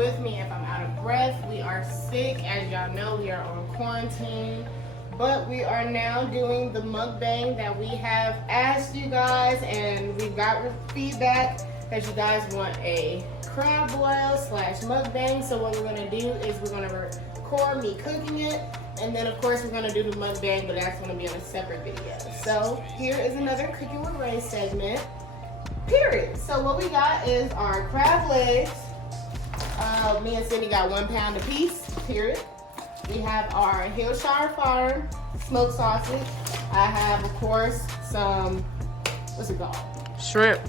with me if I'm out of breath. We are sick. As y'all know, we are on quarantine. But we are now doing the mukbang that we have asked you guys, and we've got feedback that you guys want a crab boil / mukbang. So what we're gonna do is we're gonna record me cooking it, and then of course we're gonna do the mukbang, but that's gonna be on a separate video. So here is another Cooking with Ray segment, period. So what we got is our crab legs. Me and Cindy got 1 pound a piece, period. We have our Hillshire Farm smoked sausage. I have, of course, some, what's it called? Shrimp,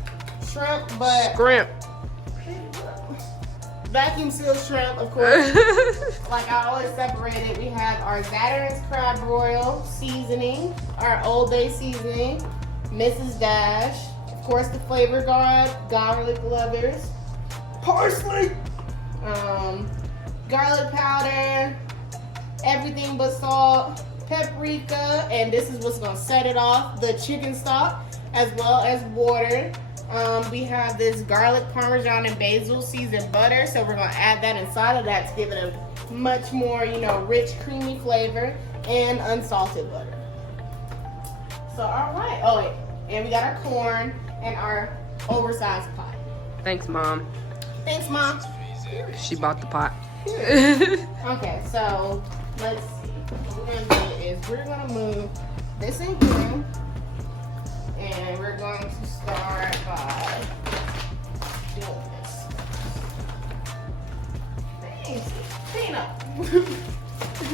but vacuum sealed shrimp, of course. Like I always separate it. We have our ZATARANS crab broil seasoning, our Old Bay seasoning, MRS.DASH, of course the flavor garlic lovers, parsley, garlic powder, everything but salt, paprika, and this is what's gonna set it off, the chicken stock, as well as water. We have this garlic parmesan and basil seasoned butter, so we're gonna add that inside of that to give it a much more, rich, creamy flavor, and unsalted butter. So, all right. Oh, wait. And we got our corn and our oversized pot. Thanks, Mom. Thanks, Mom. She bought the pot. Okay, so let's see. What we're gonna do is we're gonna move this in here, and we're going to start by doing this. Thanks. Clean up.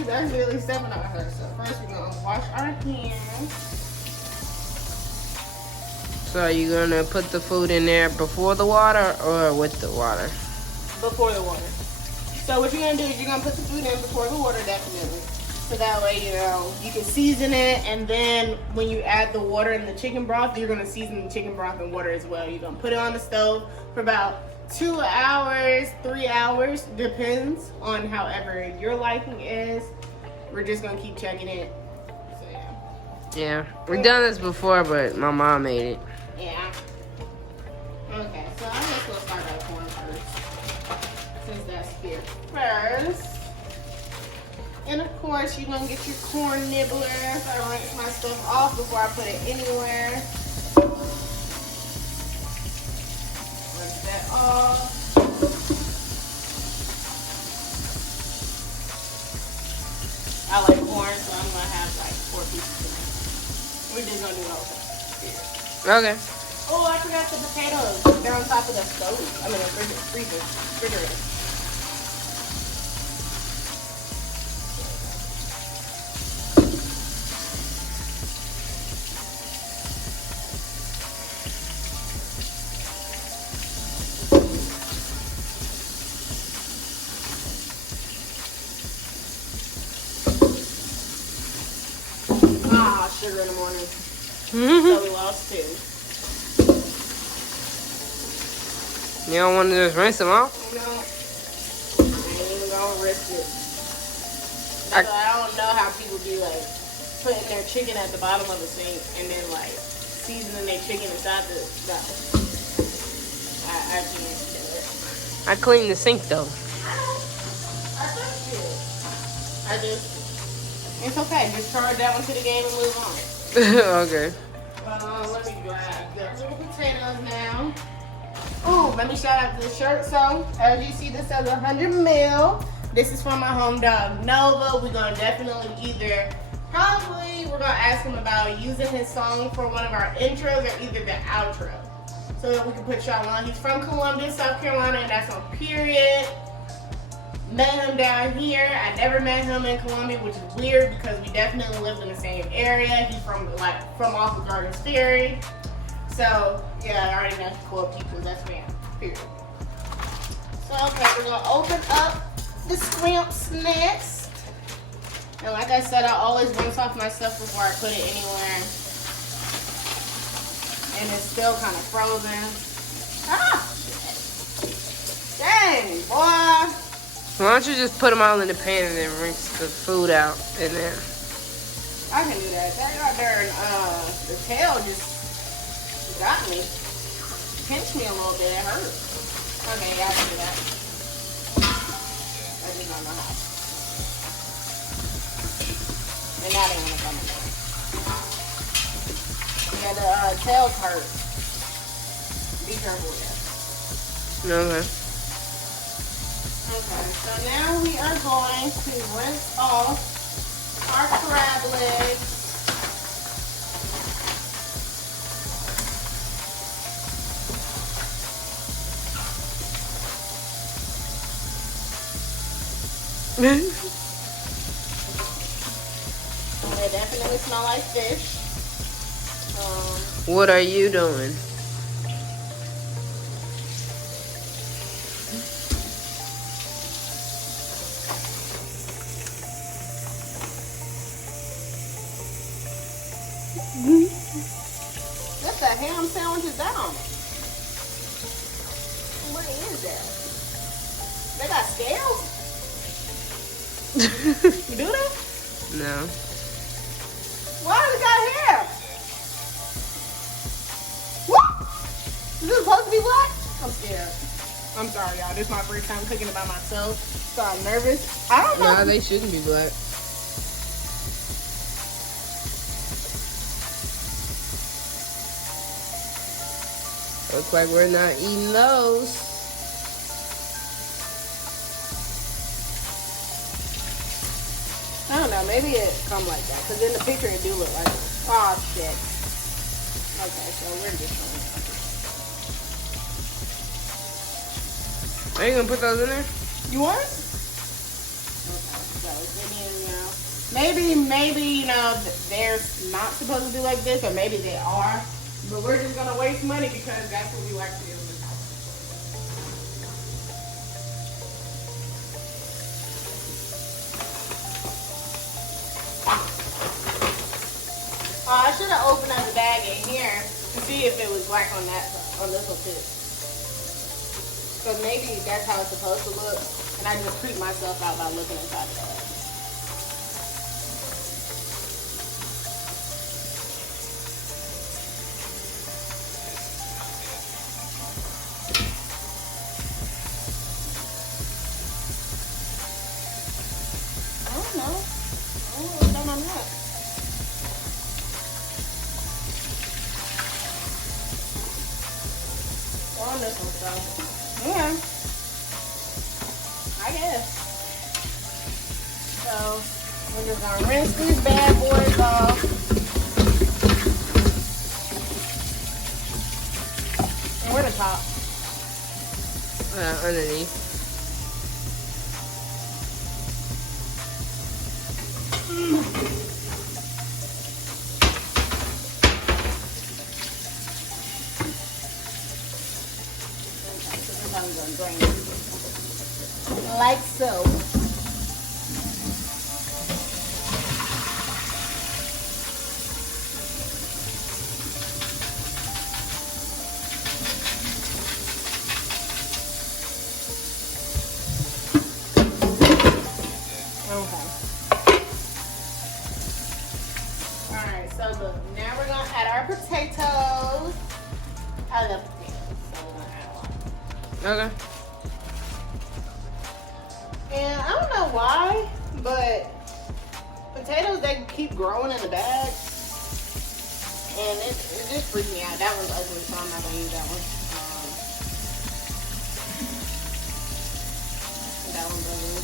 That's really stepping on her. So first we're gonna wash our hands. So are you gonna put the food in there before the water or with the water? Before the water. So what you're gonna do is you're gonna put the food in before the water, definitely. So that way, you can season it, and then when you add the water and the chicken broth, you're gonna season the chicken broth and water as well. You're gonna put it on the stove for about 2 hours, 3 hours, depends on however your liking is. We're just gonna keep checking it. So yeah. Yeah, we've done this before, but my mom made it. Yeah. Okay, so I'm just gonna start by corn first, since that's here first. And of course, you're gonna get your corn nibbler. I rinse my stuff off before I put it anywhere. Rinse that off. I like corn, so I'm gonna have like 4 pieces tonight. We're just gonna do it all the Okay. Oh, I forgot the potatoes. They're on top of the stove. I mean, the refrigerator. Sugar in the morning. So we lost 2. You don't want to just rinse them off? No. I ain't even gonna risk it. I don't know how people be like putting their chicken at the bottom of the sink and then like seasoning their chicken inside the stuff. I can't do it. I clean the sink though. I know. I trust you. It's okay. Just throw it down to the game and move on. Okay. Let me grab the little potatoes now. Ooh, let me shout out to the shirt. So, as you see, this says 100 mil. This is from my home dog, Nova. We're going to definitely we're going to ask him about using his song for one of our intros or either the outro. So that we can put y'all on. He's from Columbia, South Carolina, and that's on period. Met him down here. I never met him in Columbia, which is weird because we definitely lived in the same area. He's from off of Gardens Ferry. So yeah, I already know cool people. That's me. Period. So okay, we're gonna open up the scrimps next. And like I said, I always rinse off my stuff before I put it anywhere. And it's still kind of frozen. Ah! Dang, boy. Why don't you just put them all in the pan and then rinse the food out in there? I can do that. That got there and the tail just got me. Pinched me a little bit. It hurt. Okay, yeah, I can do that. And now they want to come in there. Yeah, the tails hurt. Be careful with that. Okay. Okay, so now we are going to rinse off our crab legs. They definitely smell like fish. What are you doing? What the ham sandwich is that on? What is that? They got scales? You do that? No. Why does it got hair? What? Is this supposed to be black? I'm scared. I'm sorry, y'all. This is my first time cooking it by myself, so I'm nervous. I don't know. Nah, they shouldn't be black. Looks like we're not eating those. I don't know. Maybe it come like that, because in the picture it do look like it. Oh, shit. Okay, so we're just showing it. Are you gonna put those in there? You want it? Okay, so maybe, you know, they're not supposed to be like this, or maybe they are. But we're just gonna waste money because that's what we like to do. I should have opened up the bag in here to see if it was black on this one too. Because maybe that's how it's supposed to look, and I just creep myself out by looking inside the bag. I don't know what's done on that. On this one, so yeah, I guess. So we're just gonna rinse these bad boys off. And where the top? Underneath. I'm gonna drain it. Like so. Okay. Alright, so look, now we're gonna add our potatoes. I love potatoes, so we're gonna add a lot. Okay. And I don't know why, but potatoes, they keep growing in the bag. And it just freaked me out. That one's ugly, so I'm not gonna use that one. That one's ugly.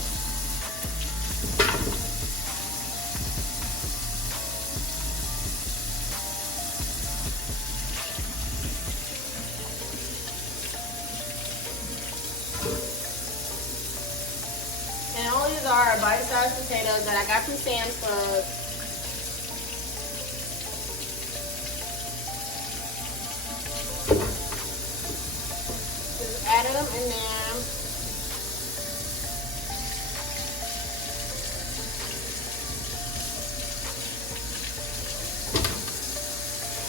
And all these are bite-sized potatoes that I got from Sam's Club. Just added them in there.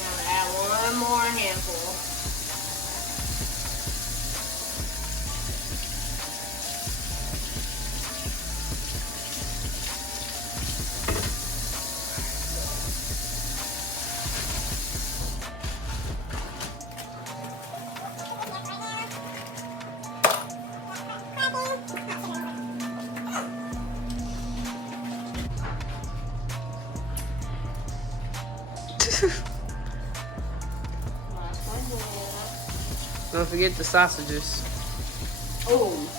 I'm gonna add one more handful. Don't forget the sausages. Oh.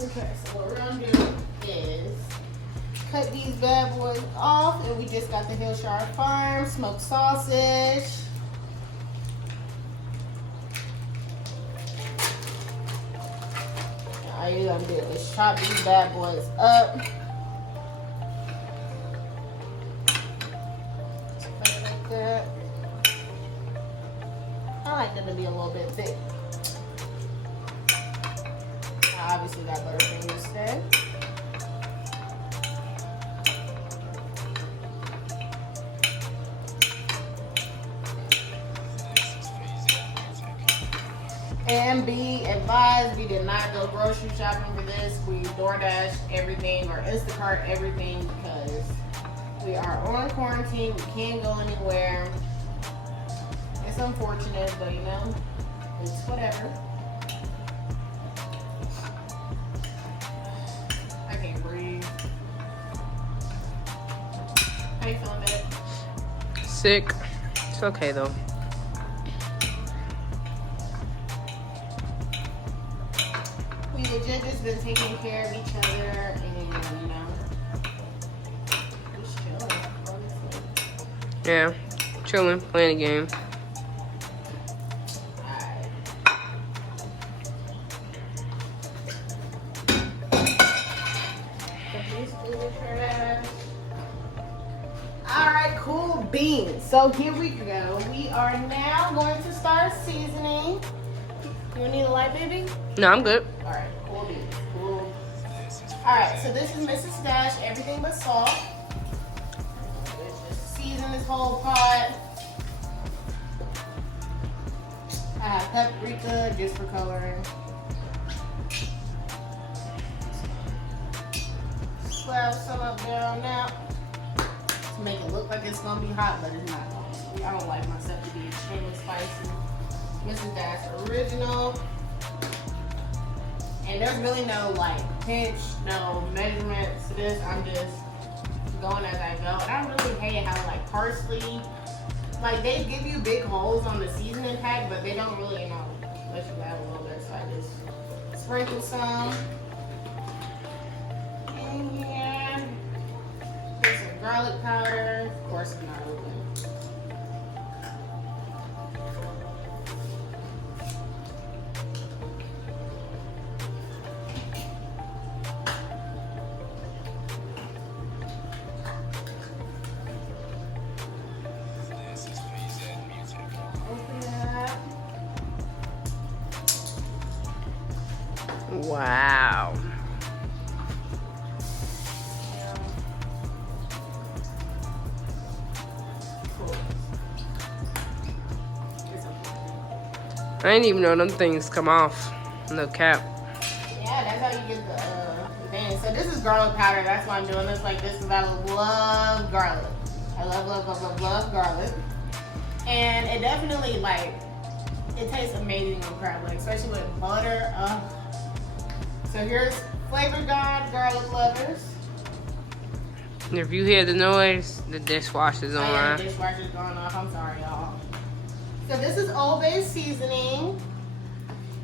Okay, so what we're gonna do is cut these bad boys off, and we just got the Hillshire Farm smoked sausage. All you're gonna do is chop these bad boys up. Just put it like that. I like them to be a little bit thick. I obviously got Butterfingers instead. And be advised, we did not go grocery shopping for this. We DoorDash everything or Instacart everything because we are on quarantine. We can't go anywhere. It's unfortunate, but you know, it's whatever. I can't breathe. How you feeling, babe? Sick. It's okay though. We legit just been taking care of each other and, you know, just chilling, honestly. Yeah, chilling, playing a game. Alright, cool beans. So here we go. We are now going to start seasoning. You need a light, baby? No, I'm good. Alright, cool beans. Cool. Alright, so this is MRS.DASH, everything but salt. Just season this whole pot. I have paprika just for coloring. Slap some up there on that to make it look like it's gonna be hot, but it's not going to be. I don't like myself to be extremely spicy. MRS.DASH original. And there's really no like pinch, no measurements to this. I'm just going as I go. And I really hate how like parsley, like they give you big holes on the seasoning pack, but they don't really, you know, let you add a little bit. So I just sprinkle some in here. Put some garlic powder. Of course, it's not open. Wow. I didn't even know them things come off. No cap. Yeah, that's how you get the thing. So this is garlic powder. That's why I'm doing this like this because I love garlic. I love garlic. And it definitely like, it tastes amazing on crab legs, especially with butter. So here's Flavor God Garlic Lovers. If you hear the noise, the dishwasher's on. Oh, yeah, the dishwasher's going off. I'm sorry, y'all. So this is Old Bay seasoning.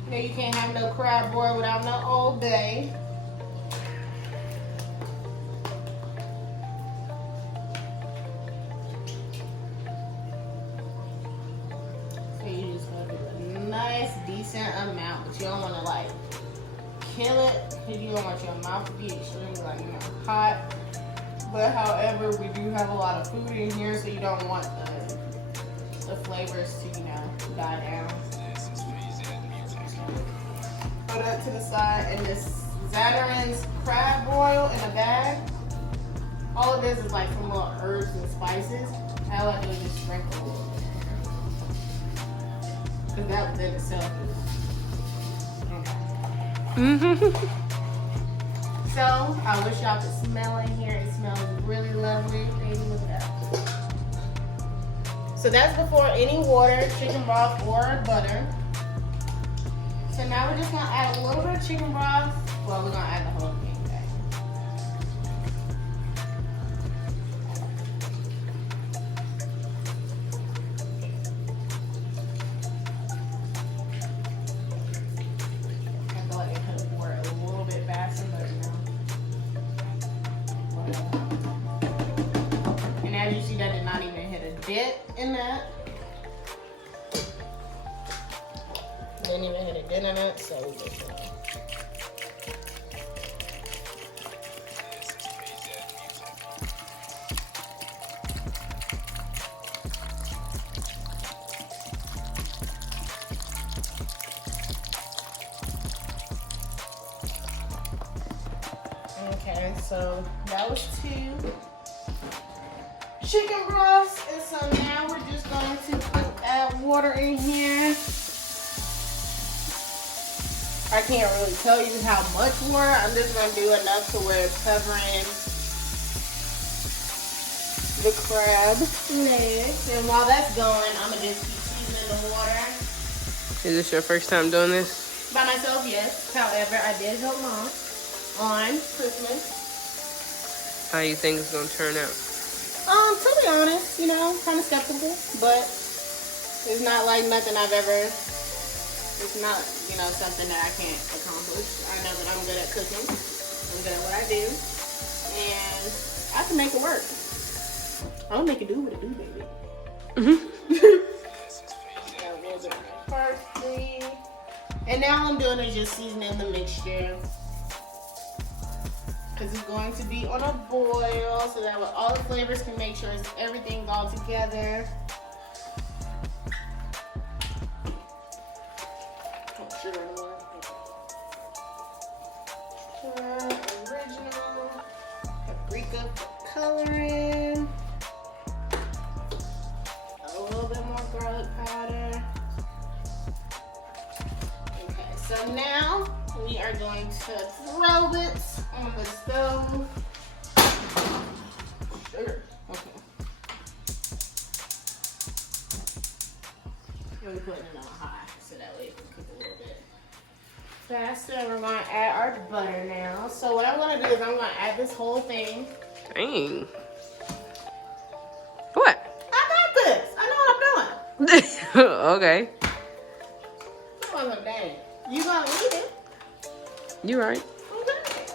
You know you can't have no crab boil without no Old Bay. So you just want to do a nice, decent amount, but you don't want to like kill it, because you don't want your mouth to be extremely like, you know, hot. But however, we do have a lot of food in here, so you don't want the flavors to, you know, die down. Put that to the side, and this ZATARANS crab boil in a bag. All of this is like some little herbs and spices. All I do is just sprinkle a little bit. Because that within itself is So, I wish y'all could smell in here. It smells really lovely. Baby, look at that. So that's before any water, chicken broth, or butter. So now we're just gonna add a little bit of chicken broth. Well, we're gonna add the whole thing back. dent in that. Didn't even hit a dent in it, so we just okay, so that was 2 chicken broths, and so now we're just going to add water in here. I can't really tell you how much water. I'm just going to do enough to where it's covering the crab legs. And while that's going, I'm going to just keep seasoning the water. Is this your first time doing this? By myself, yes. However, I did help Mom on Christmas. How you think it's going to turn out? To be honest, you know, kind of skeptical, but it's not like nothing I've ever. It's not, you know, something that I can't accomplish. I know that I'm good at cooking. I'm good at what I do. And I can make it work. I'll make it do what it do, baby. Got a little bit of parsley. And now all I'm doing is just seasoning the mixture. Because it's going to be on a boil so that way all the flavors can make sure everything's all together. Sugar original, paprika for coloring, a little bit more garlic powder. Okay, so now we are going to throw it on the stove. Sugar. Okay. We're putting it on high so that way it can cook a little bit faster. And we're going to add our butter now. So what I'm going to do is I'm going to add this whole thing. Dang. What? I got this. I know what I'm doing. Okay. Come on, dang. You going to eat it? You right. Okay.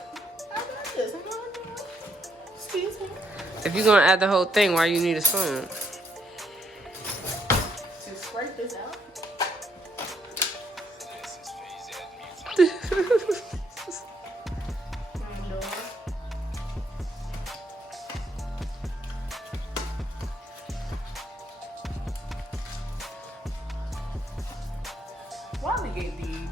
I got this. I know what I'm doing. Excuse me. If you're going to add the whole thing, why you need a spoon? To scrape this out. Why we get these?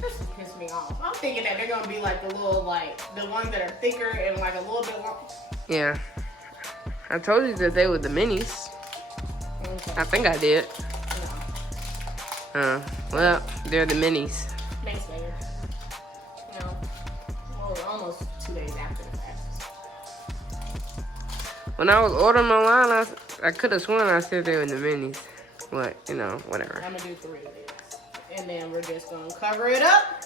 This piss me off. I'm thinking that they're gonna be like the little, like the ones that are thicker and like a little bit long. Yeah. I told you that they were the minis. Okay. I think I did. No. Well, they're the minis. Thanks, baby. No. Well, we're almost 2 days after the fact. When I was ordering online, I could have sworn I said they were the minis. But, you know, whatever. I'm gonna do 3 of these. And then we're just gonna cover it up.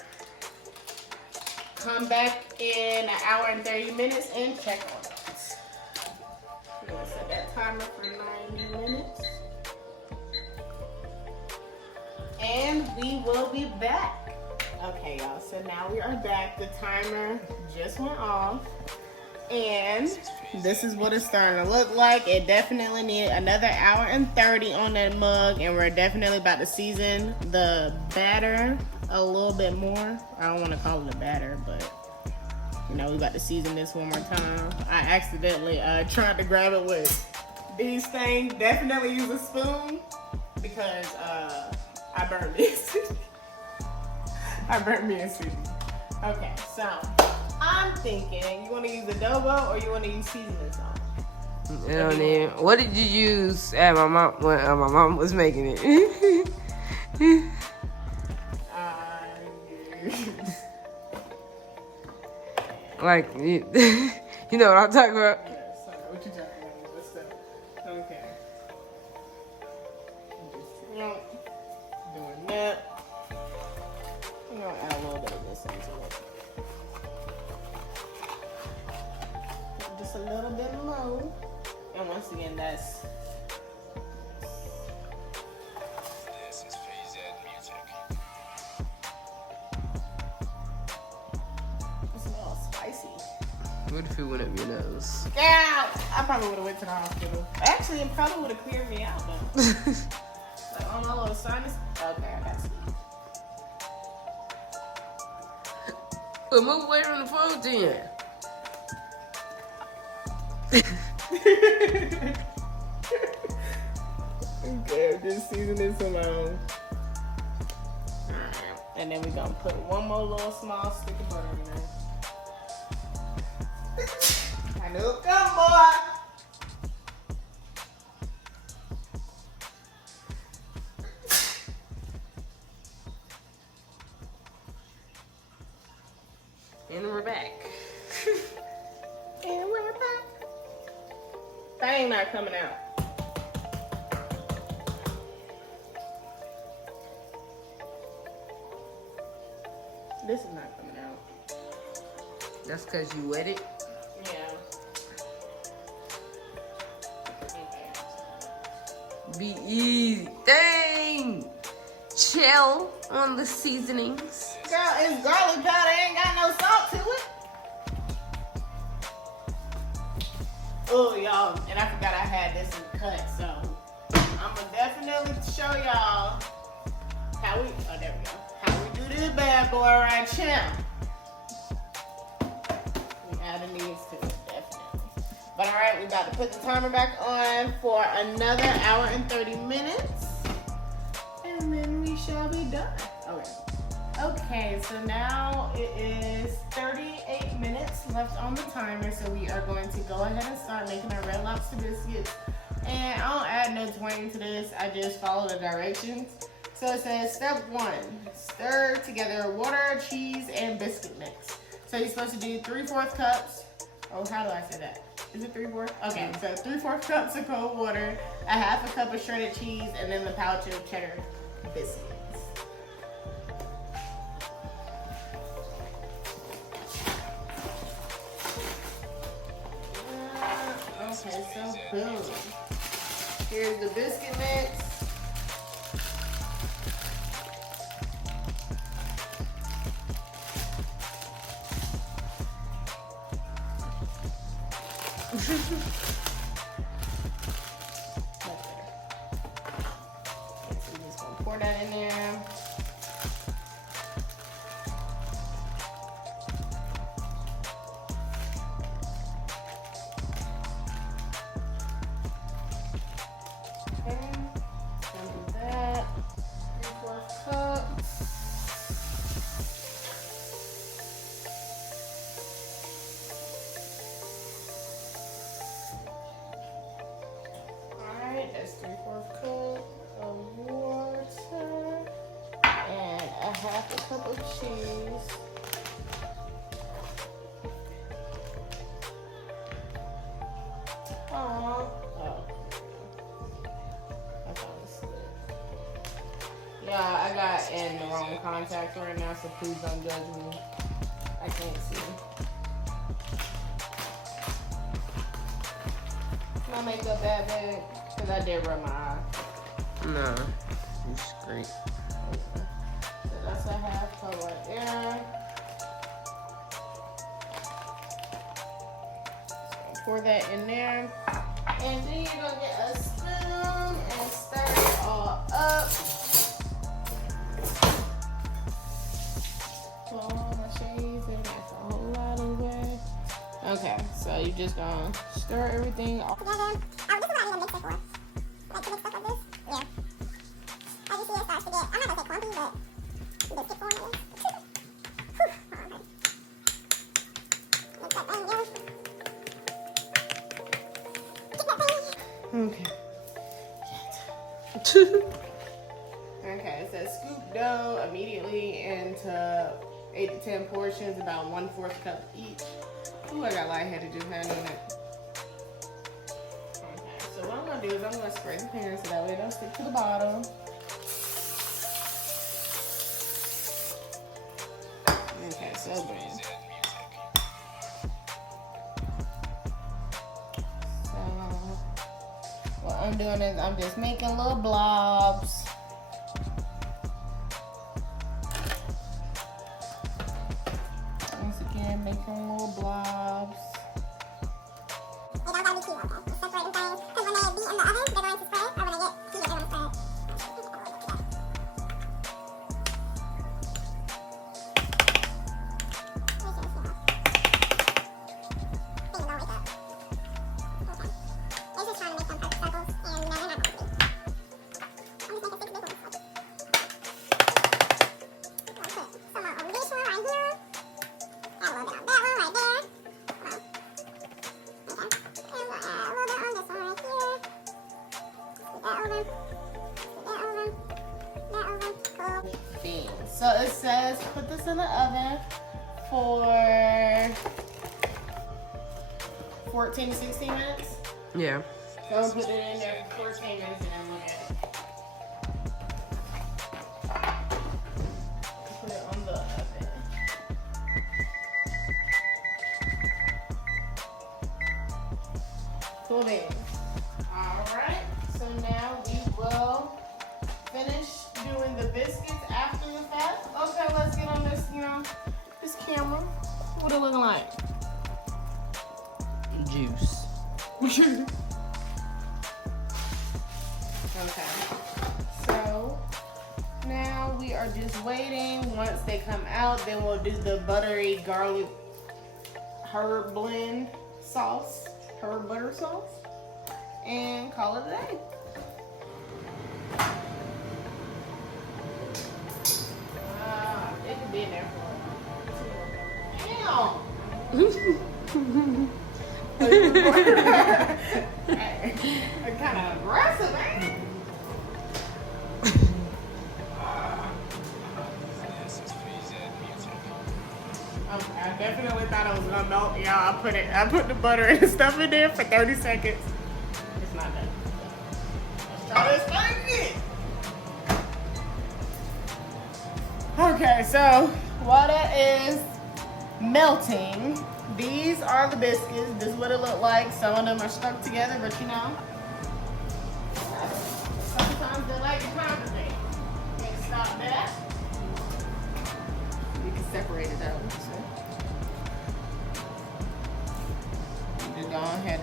Come back in an hour and 30 minutes and check on it. We're gonna set that timer for 90 minutes. And we will be back. Okay, y'all, so now we are back. The timer just went off. And this is what it's starting to look like. It definitely needed another hour and 30 on that mug. And we're definitely about to season the batter a little bit more. I don't want to call it a batter, but you know, we about to season this one more time. I accidentally tried to grab it with these things. Definitely use a spoon because I burned this. I burned me a season. Okay, so I'm thinking you want to use adobo or you want to use seasoning salt. I don't even. What did you use at my mom when my mom was making it? Like you know what I'm talking about? Yes, I know what you're talking about. What's up? Okay. Just doing that. I'm gonna add a little bit of this into it. Just a little bit low. And once again, that's. It's a little spicy. What if it went up your nose? Yeah, I probably would have went to the hospital. Actually, it probably would have cleared me out though. Like on my little sinus. Okay, I got some. But move away from the food then. Okay, I'm just seasoning some on. Alright, and then we're gonna put one more little small stick of butter in there. I know, come boy! And we're back. And we're back. That ain't not coming out. This is not coming out. That's because you wet it? Yeah. Be easy. Dang! Chill on the seasonings. Girl, it's garlic powder. Ain't got no salt to it. Oh, y'all. And I forgot I had this in cut, so I'm going to definitely show y'all how we, oh, there we go. How we do this bad boy right here. We adding these to it, definitely. But all right, we about to put the timer back on for another hour and 30 minutes. And then we shall be done. Okay. Okay, so now it is 38 minutes left on the timer, so we are going to go ahead and start making our red lobster biscuits. And I don't add no twang to this, I just follow the directions. So it says step 1, stir together water, cheese, and biscuit mix. So you're supposed to do 3/4 cups. Oh, how do I say that? Is it 3/4? Okay, so 3/4 cups of cold water, a 1/2 cup of shredded cheese, and then the pouch of cheddar biscuits. Okay, so boom. Here's the biscuit mix. So we're just gonna pour that in there. That's 3/4 cup of water and a 1/2 cup of cheese. Oh, I found a slip. Yeah, I got in the wrong contact right now, so please don't judge me. I can't see. My makeup bad bag. Because I did rub my eye. No, it's great. So that's a 1/2 cup right there. So pour that in there. And then you're going to get a spoon and stir it all up. Put all my cheese in. That's a whole lot of it. Okay, so you're just going to stir everything all together. Oh, this is what I need to mix it for. Like to mix stuff like this? Yeah. As you see, it starts to get, I'm not gonna say clumpy, but biscuit form it is. Mix that thing together. Kick that thing. Okay. Okay, it says scoop dough immediately into 8 to 10 portions, about 1/4 cup each. Ooh, I got lightheaded just now doing that. So what I'm going to do is I'm going to spray the pan so that way it don't stick to the bottom. Okay, so good. So what I'm doing is I'm just making little blobs. Once again, making little blobs. in the oven for 14 to 16 minutes. Yeah. So I'm gonna put it in there for 14 minutes and then look at it. Put it on the oven. Cool beans. Alright, so now we will finish doing the biscuits after the fact. Okay, let's get on this, this camera. What it looking like? Juice. Okay. So now we are just waiting. Once they come out, then we'll do the buttery garlic herb blend sauce, herb butter sauce, and call it a day. It could be in there for damn. Kind of aggressive, ain't it? Okay, I definitely thought it was gonna melt, y'all. I put the butter and stuff in there for 30 seconds. It's not done. Let's try this thing again. Okay, so while that is melting, these are the biscuits. This is what it looked like. Some of them are stuck together, but sometimes they like to congregate. Can't stop that. You can separate it out. You just go ahead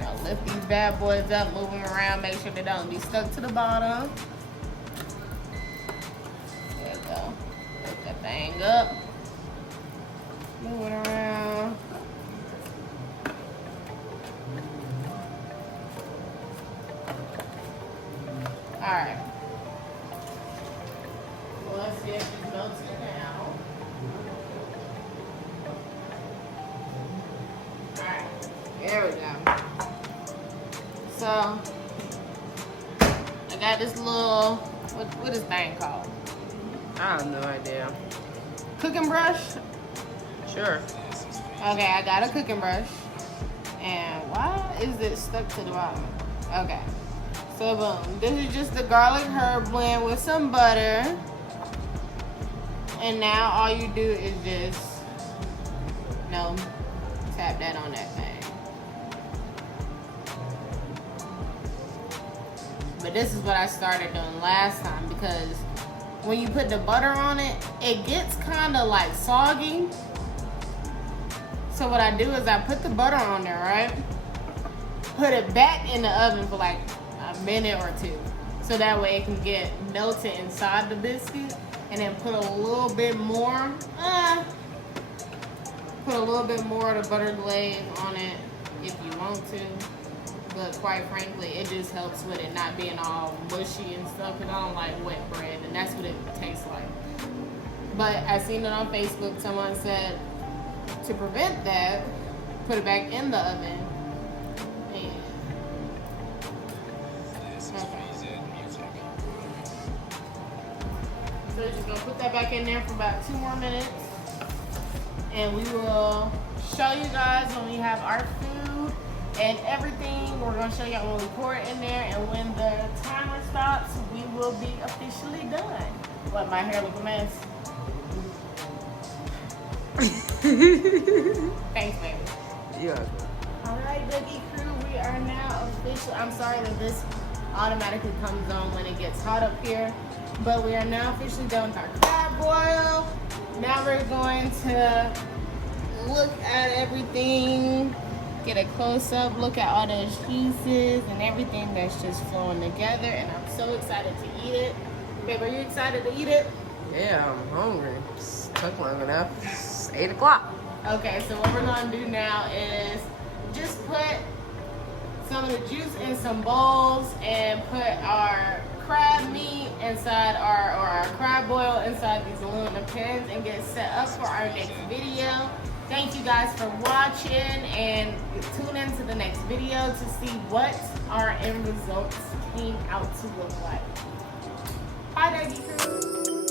and lift these bad boys up, move them around, make sure they don't be stuck to the bottom. There we go. Lift that thing up. Move it around. Alright. Well, let's see if it's melting now. Alright. There we go. So, I got this little, what is this thing called? I have no idea. Cooking brush? Sure. Okay, I got a cooking brush. And why is it stuck to the bottom? Okay. So boom. This is just the garlic herb blend with some butter. And now all you do is just, tap that on that thing. But this is what I started doing last time, because when you put the butter on it, it gets kind of like soggy. So what I do is I put the butter on there, right? Put it back in the oven for like a minute or two. So that way it can get melted inside the biscuit. And then put a little bit more, of the butter glaze on it if you want to. But quite frankly, it just helps with it not being all mushy and stuff. And I don't like wet bread, and that's what it tastes like. But I seen it on Facebook. Someone said to prevent that, put it back in the oven. And so we're just gonna put that back in there for about 2 more minutes, and we will show you guys when we have our food and everything. We're gonna show you when we pour it in there, and when the timer stops, we will be officially done. What, my hair look a mess? Thanks, baby. Yeah. All right, Dougie crew, we are now official. I'm sorry that this automatically comes on when it gets hot up here, but we are now officially done with our crab boil. Now we're going to look at everything, get a close-up look at all those juices and everything that's just flowing together, and I'm so excited to eat it. Babe, are you excited to eat it? Yeah, I'm hungry. It's took long enough. It's 8 o'clock. Okay, so what we're gonna do now is just put some of the juice in some bowls and put our crab meat inside our crab boil inside these aluminum pans and get set up for our next video. Thank you guys for watching, and tune in to the next video to see what our end results came out to look like. Bye, Dougie crew.